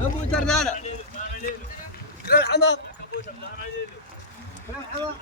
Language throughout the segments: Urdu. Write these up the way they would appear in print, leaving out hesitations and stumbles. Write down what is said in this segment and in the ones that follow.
ابو دردانه كل الحمام كل الحمام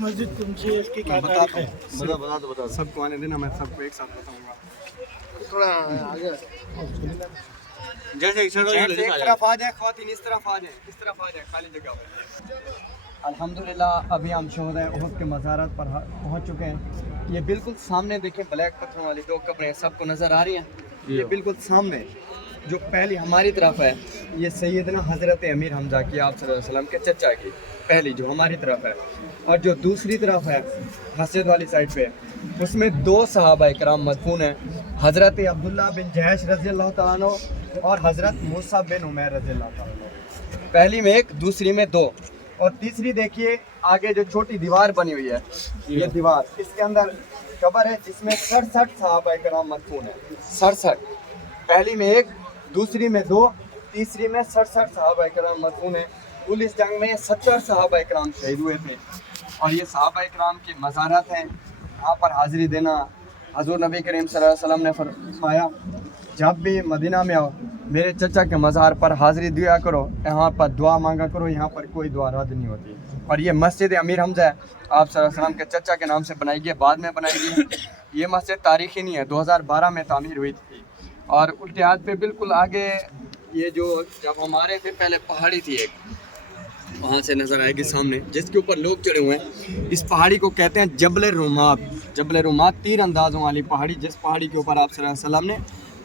مسجد تمشي کی کیا تاریخ ہے؟ بتا سب کو آنے دینا، میں سب کو ایک ساتھ بتاؤں گا. تھوڑا آگے جیسے ایک طرف آ جائے خواتین، اس طرف آ جائیں، اس طرف آ جائیں خالی جگہ پہ. الحمدللہ ابھی ہم شہدائے احد کے مزارات پر پہنچ چکے ہیں. یہ بالکل سامنے دیکھیں بلیک پتھروں والی دو قبریں سب کو نظر آ رہی ہیں. یہ بالکل سامنے جو پہلی ہماری طرف ہے، یہ سیدنا حضرت امیر حمزہ کی، آپ صلی اللہ علیہ وسلم کے چچا کی پہلی جو ہماری طرف ہے. اور جو دوسری طرف ہے مسجد والی سائڈ پہ، اس میں دو صحابہ کرام مدفون ہیں، حضرت عبداللہ بن جہش رضی اللہ تعالیٰ عنہ اور حضرت موسیٰ بن عمیر رضی اللہ تعالیٰ عنہ. پہلی میں ایک، دوسری میں دو. اور تیسری دیکھیے آگے جو چھوٹی دیوار بنی ہوئی ہے، یہ دیوار، اس کے اندر قبر ہے جس میں 67 صحابہ کرام مدفون ہیں. 67، پہلی میں ایک، دوسری میں دو، تیسری میں 67 صحابہ کرام مدفون ہیں. کل اس جنگ میں 70 صحابہ کرام شہید ہوئے تھے. اور یہ صحابہ کرام کی مزارات ہیں، یہاں پر حاضری دینا. حضور نبی کریم صلی اللہ علیہ وسلم نے فرمایا جب بھی مدینہ میں آؤ میرے چچا کے مزار پر حاضری دیا کرو، یہاں پر دعا مانگا کرو، یہاں پر کوئی دعا رد نہیں ہوتی. اور یہ مسجد امیر حمزہ ہے، آپ صلی اللہ علیہ وسلم کے چچا کے نام سے بنائی گئی، بعد میں بنائی گئی. یہ مسجد تاریخی نہیں ہے، 2012 میں تعمیر ہوئی تھی. اور الٹے ہاتھ پہ بالکل آگے یہ جو جب ہمارے تھے پہلے پہاڑی تھی ایک، وہاں سے نظر آئے گی سامنے، جس کے اوپر لوگ چڑھے ہوئے ہیں. اس پہاڑی کو کہتے ہیں جبل رومات. جبل رومات تیر اندازوں والی پہاڑی، جس پہاڑی کے اوپر آپ صلی اللہ علیہ وسلم نے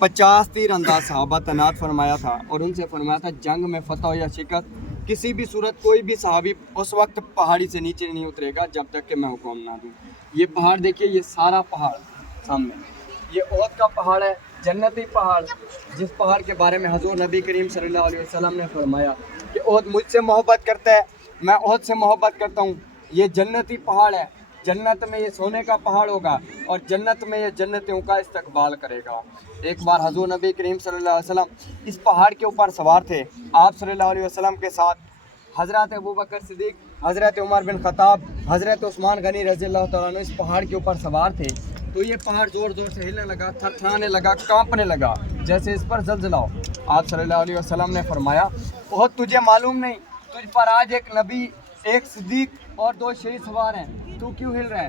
50 تیر انداز صحابہ تعینات فرمایا تھا، اور ان سے فرمایا تھا جنگ میں فتح ہو یا شکست کسی بھی صورت کوئی بھی صحابی اس وقت پہاڑی سے نیچے نہیں اترے گا جب تک کہ میں حکم نہ دوں. یہ پہاڑ دیکھیے، یہ سارا پہاڑ سامنے، یہ احد کا پہاڑ ہے، جنتی پہاڑ، جس پہاڑ کے بارے میں حضور نبی کریم صلی اللہ علیہ وسلم نے فرمایا کہ احد مجھ سے محبت کرتا ہے، میں احد سے محبت کرتا ہوں. یہ جنتی پہاڑ ہے، جنت میں یہ سونے کا پہاڑ ہوگا، اور جنت میں یہ جنتوں کا استقبال کرے گا. ایک بار حضور نبی کریم صلی اللہ علیہ وسلم اس پہاڑ کے اوپر سوار تھے. آپ صلی اللہ علیہ وسلم کے ساتھ حضرت ابوبکر صدیق، حضرت عمر بن خطاب، حضرت عثمان غنی رضی اللہ تعالیٰ عنہ اس پہاڑ کے اوپر سوار تھے. تو یہ پہاڑ زور زور سے ہلنے لگا، تھرتھرانے لگا، کانپنے لگا جیسے اس پر زلزلہ ہو. آپ صلی اللہ علیہ وسلم نے فرمایا بہت تجھے معلوم نہیں تجھ پر آج ایک نبی، ایک صدیق اور 2 شہید سوار ہیں، تو کیوں ہل رہا ہے؟